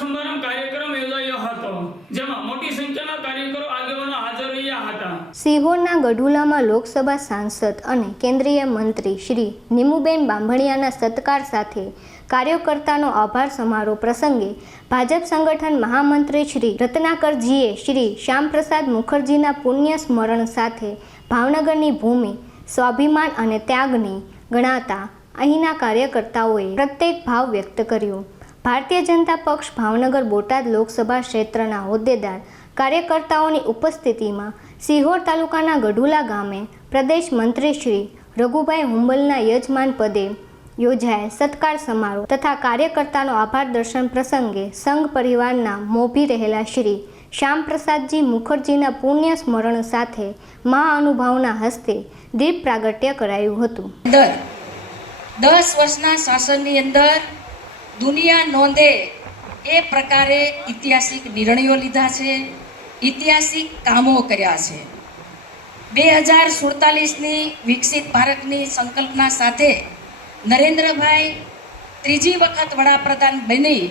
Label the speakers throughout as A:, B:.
A: સમારંભ કાર્યક્રમ યોજાયો હતો, જેમાં મોટી સંખ્યામાં કાર્યકરો આગેવાનો હાજર રહ્યા હતા.
B: સિહોરના ગઢુલામાં લોકસભા સાંસદ અને કેન્દ્રીય મંત્રી શ્રી નિમુબેન બાંભણિયાના સત્કાર સાથે કાર્યકર્તાનો આભાર સમારોહ પ્રસંગે ભાજપ સંગઠન મહામંત્રી શ્રી રત્નાકરજીએ શ્રી શ્યામપ્રસાદ મુખર્જીના પુણ્ય સ્મરણ સાથે ભાવનગરની ભૂમિ, સ્વાભિમાન અને ત્યાગની ગણાતા અહીંના કાર્યકર્તાઓએ પ્રત્યેક ભાવ વ્યક્ત કર્યો. ભારતીય જનતા પક્ષ ભાવનગર બોટાદ લોકસભા ક્ષેત્રના હોદ્દેદાર કાર્યકર્તાઓની ઉપસ્થિતિમાં સિહોર તાલુકાના ગઢુલા ગામે પ્રદેશ મંત્રી શ્રી રઘુભાઈ હુંબલના યજમાન પદે યોજાયેલ સત્કાર સમારોહ તથા કાર્યકર્તાનો આભાર દર્શન પ્રસંગે સંઘ પરિવારના મોભી રહેલા શ્રી શ્યામપ્રસાદજી મુખર્જીના પુણ્ય સ્મરણ સાથે મહાઅનુભાવના હસ્તે દીપ પ્રાગટ્ય કરાયું હતું.
C: દર દસ વર્ષના શાસનની અંદર દુનિયા નોંધે એ પ્રકારે ઐતિહાસિક નિર્ણયો લીધા છે, ઐતિહાસિક કામો કર્યા છે. બે હજાર સુડતાલીસની વિકસિત ભારતની સંકલ્પના સાથે નરેન્દ્રભાઈ ત્રીજી વખત વડાપ્રધાન બની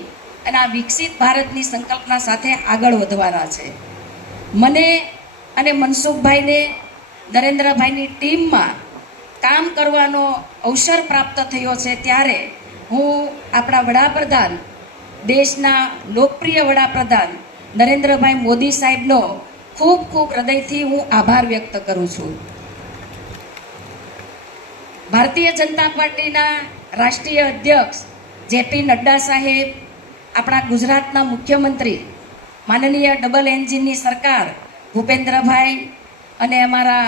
C: અને આ વિકસિત ભારતની સંકલ્પના સાથે આગળ વધવાના છે. મને અને મનસુખભાઈને નરેન્દ્રભાઈની ટીમમાં કામ કરવાનો અવસર પ્રાપ્ત થયો છે ત્યારે હું આપણા વડાપ્રધાન, દેશના લોકપ્રિય વડાપ્રધાન નરેન્દ્રભાઈ મોદી સાહેબનો ખૂબ ખૂબ હૃદયથી હું આભાર વ્યક્ત કરું છું. ભારતીય જનતા પાર્ટીના રાષ્ટ્રીય અધ્યક્ષ જેપી નડ્ડા સાહેબ, આપણા ગુજરાતના મુખ્યમંત્રી માનનીય ડબલ એન્જિનની સરકાર ભૂપેન્દ્રભાઈ અને અમારા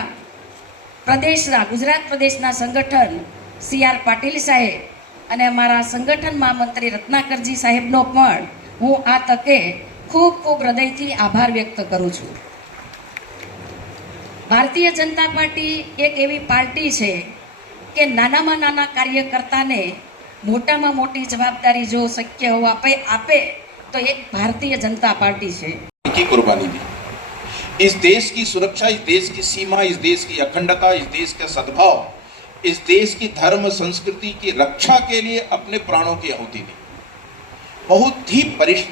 C: પ્રદેશના ગુજરાત પ્રદેશના સંગઠન સી આર પાટીલ સાહેબ અને અમારા સંગઠન મહામંત્રી રત્નાકરજી સાહેબનો પણ હું આ તકે ખૂબ ખૂબ હૃદયથી આભાર વ્યક્ત કરું છું ભારતીય જનતા પાર્ટી એક એવી પાર્ટી છે કે નાનામાં નાના કાર્યકર્તાને મોટામાં મોટી જવાબદારી જો શક્ય હોવા આપે આપે તો એક ભારતીય જનતા પાર્ટી છે
D: की कुर्बानी दी इस देश की सुरक्षा इस देश की सीमा इस देश की अखंडता इस देश का सद्भाव इस देश की धर्म संस्कृति की रक्षा के लिए अपने प्राणों की आहुति दी। बहुत ही परिश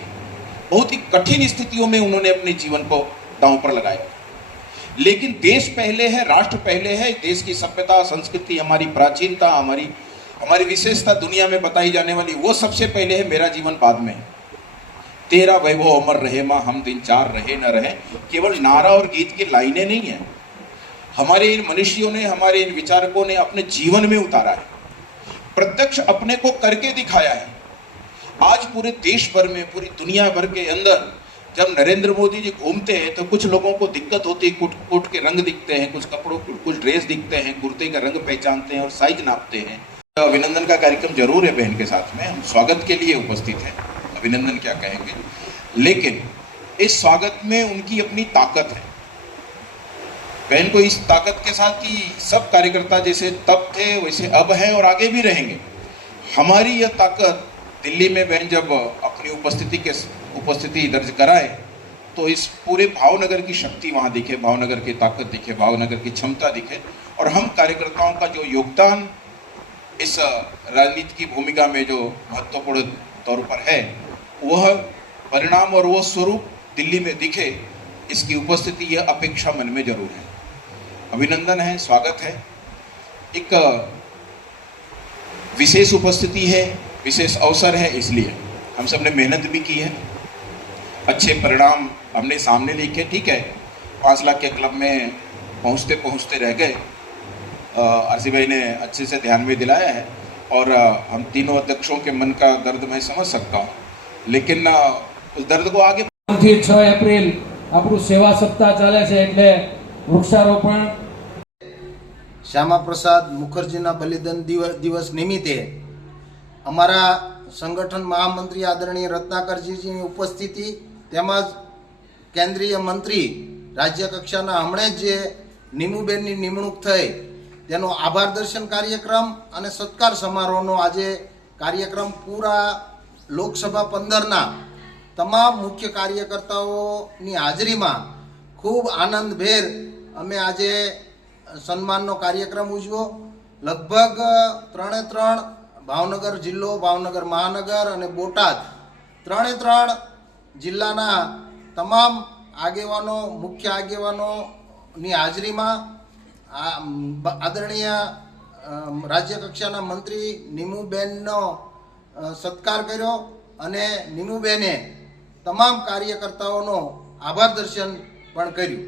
D: बहुत ही कठिन स्थितियों में उन्होंने अपने जीवन को दांव पर लगाया। लेकिन देश पहले है, राष्ट्र पहले है देश की सभ्यता, संस्कृति, हमारी प्राचीनता, हमारी हमारी विशेषता दुनिया में बताई जाने वाली, वो सबसे पहले है, मेरा जीवन बाद में। तेरा वैभव अमर रहे माँ, हम दिन चार रहे न रहे, केवल नारा और गीत की लाइनें नहीं है। हमारे इन मनुष्यों ने, हमारे इन विचारकों ने अपने जीवन में उतारा है। प्रत्यक्ष अपने को करके दिखाया है। आज पूरे देश भर में, पूरी दुनिया भर के अंदर जब नरेंद्र मोदी जी घूमते हैं तो कुछ लोगों को दिक्कत होती है कुट कुट के रंग दिखते हैं, कुछ कपड़ों, कुछ ड्रेस दिखते हैं, कुर्ते का रंग पहचानते हैं और साइज़ नापते हैं। अभिनंदन का कार्यक्रम ज़रूर है बहन के साथ में, हम स्वागत के लिए उपस्थित हैं। अभिनंदन क्या कहेंगे? लेकिन इस स्वागत में उनकी अपनी ताकत है। बहन को इस ताकत के साथ कि सब कार्यकर्ता जैसे तब थे, वैसे अब हैं और आगे भी रहेंगे। हमारी यह ताकत दिल्ली में बहन जब अपनी उपस्थिति के उपस्थिति दर्ज कराए तो इस पूरे भावनगर की शक्ति वहाँ दिखे, भावनगर की ताकत दिखे, भावनगर की क्षमता दिखे। और हम कार्यकर्ताओं का जो योगदान इस राजनीति की भूमिका में जो महत्वपूर्ण तौर पर है, वह परिणाम और वह स्वरूप दिल्ली में दिखे, इसकी उपस्थिति, यह अपेक्षा मन में ज़रूर है। अभिनंदन है स्वागत है एक विशेष उपस्थिति है विशेष अवसर है इसलिए हम सब ने मेहनत भी की है अच्छे परिणाम हमने सामने लिखे ठीक है पाँच लाख के क्लब में पहुंचते पहुंचते रह गए आरसी भाई ने अच्छे से ध्यान में दिलाया है और अ, हम तीनों अध्यक्षों के मन का दर्द मैं समझ सकता हूँ लेकिन अ, उस दर्द को आगे
E: થી છ એપ્રિલ આપણું સેવા સપ્તાહ ચાલે છે એટલે વૃક્ષારોપણ
F: શ્યામાપ્રસાદ મુખર્જીના બલિદાન દિવ- દિવસ નિમિત્તે અમારા સંગઠન મહામંત્રી આદરણીય રત્નાકરજીની ઉપસ્થિતિ તેમજ કેન્દ્રીય મંત્રી રાજ્ય કક્ષાના હમણાં જ જે નીમુબેનની નિમણૂક થઈ, તેનો આભાર દર્શન કાર્યક્રમ અને સત્કાર સમારોહનો આજે કાર્યક્રમ પૂરા લોકસભા પંદરના તમામ મુખ્ય કાર્યકર્તાઓની હાજરીમાં ખૂબ આનંદભેર અમે આજે સન્માનનો કાર્યક્રમ ઉજવો. લગભગ ત્રણે ત્રણ ભાવનગર જિલ્લો, ભાવનગર મહાનગર અને બોટાદ, ત્રણે ત્રણ જિલ્લાના તમામ આગેવાનો, મુખ્ય આગેવાનોની હાજરીમાં આદરણીય રાજ્યકક્ષાના રાજ્ય કક્ષાના મંત્રી નીમુબેનનો સત્કાર કર્યો અને નીમુબેને તમામ કાર્યકર્તાઓનો આભાર દર્શન પણ કર્યું.